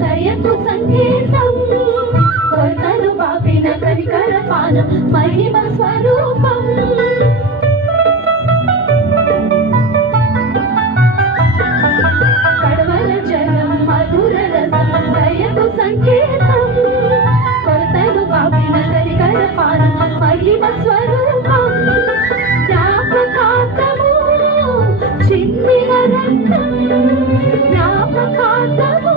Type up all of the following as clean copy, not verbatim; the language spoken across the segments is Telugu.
దయకు సంగీతం కొరతలు పాపిన కరికర పానం మహిమ స్వరూపం కడవల జలం మధుర రసం దయకు సంగీతం కొరతలు పాపిన కరికర పానం మహిమ స్వరూపం జ్ఞాపకార్థము చిందిన రక్తం జ్ఞాపకార్థము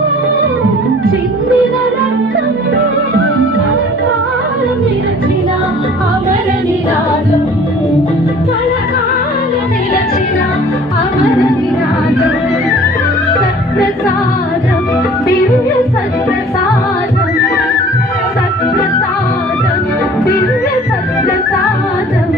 చిందిన రక్తం కలకాలం నిలచిన అమర నిరాగం కలకాలం నిలచిన అమర నిరాగం సత్ప్రసాదం దివ్య సత్ప్రసాదం సత్ప్రసాదం దివ్య సత్ప్రసాదం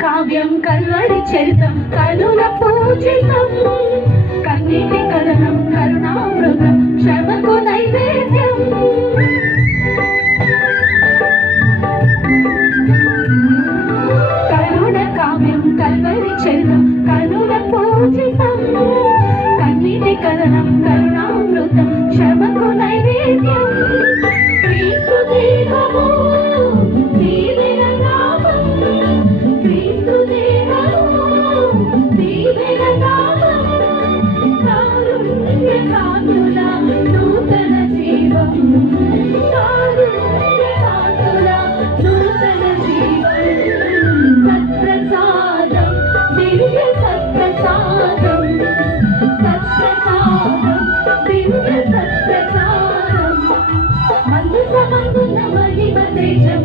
కావ్యం కల్వరి చరితం కనుల పూజితం కన్నీటి కలనం కరుణామృతం క్షమకు నైవేద్యం కరుణ కావ్యం కల్వరి చరితం కనుల పూజితం కన్నీటి కలనం కరుణామృతం క్షమకు నైవేద్యం క్రీస్తు దేహము దీవెన నామం క్రీస్తు దేహము దీవెన నామం కారుణ్య కాంతుల నూతన జీవం కారుణ్య కాంతుల నూతన జీవం సత్ప్రసాదం దివ్య సత్ప్రసాదం సత్ప్రసాదం దివ్య సత్ప్రసాదం మందున మహిమ తేజం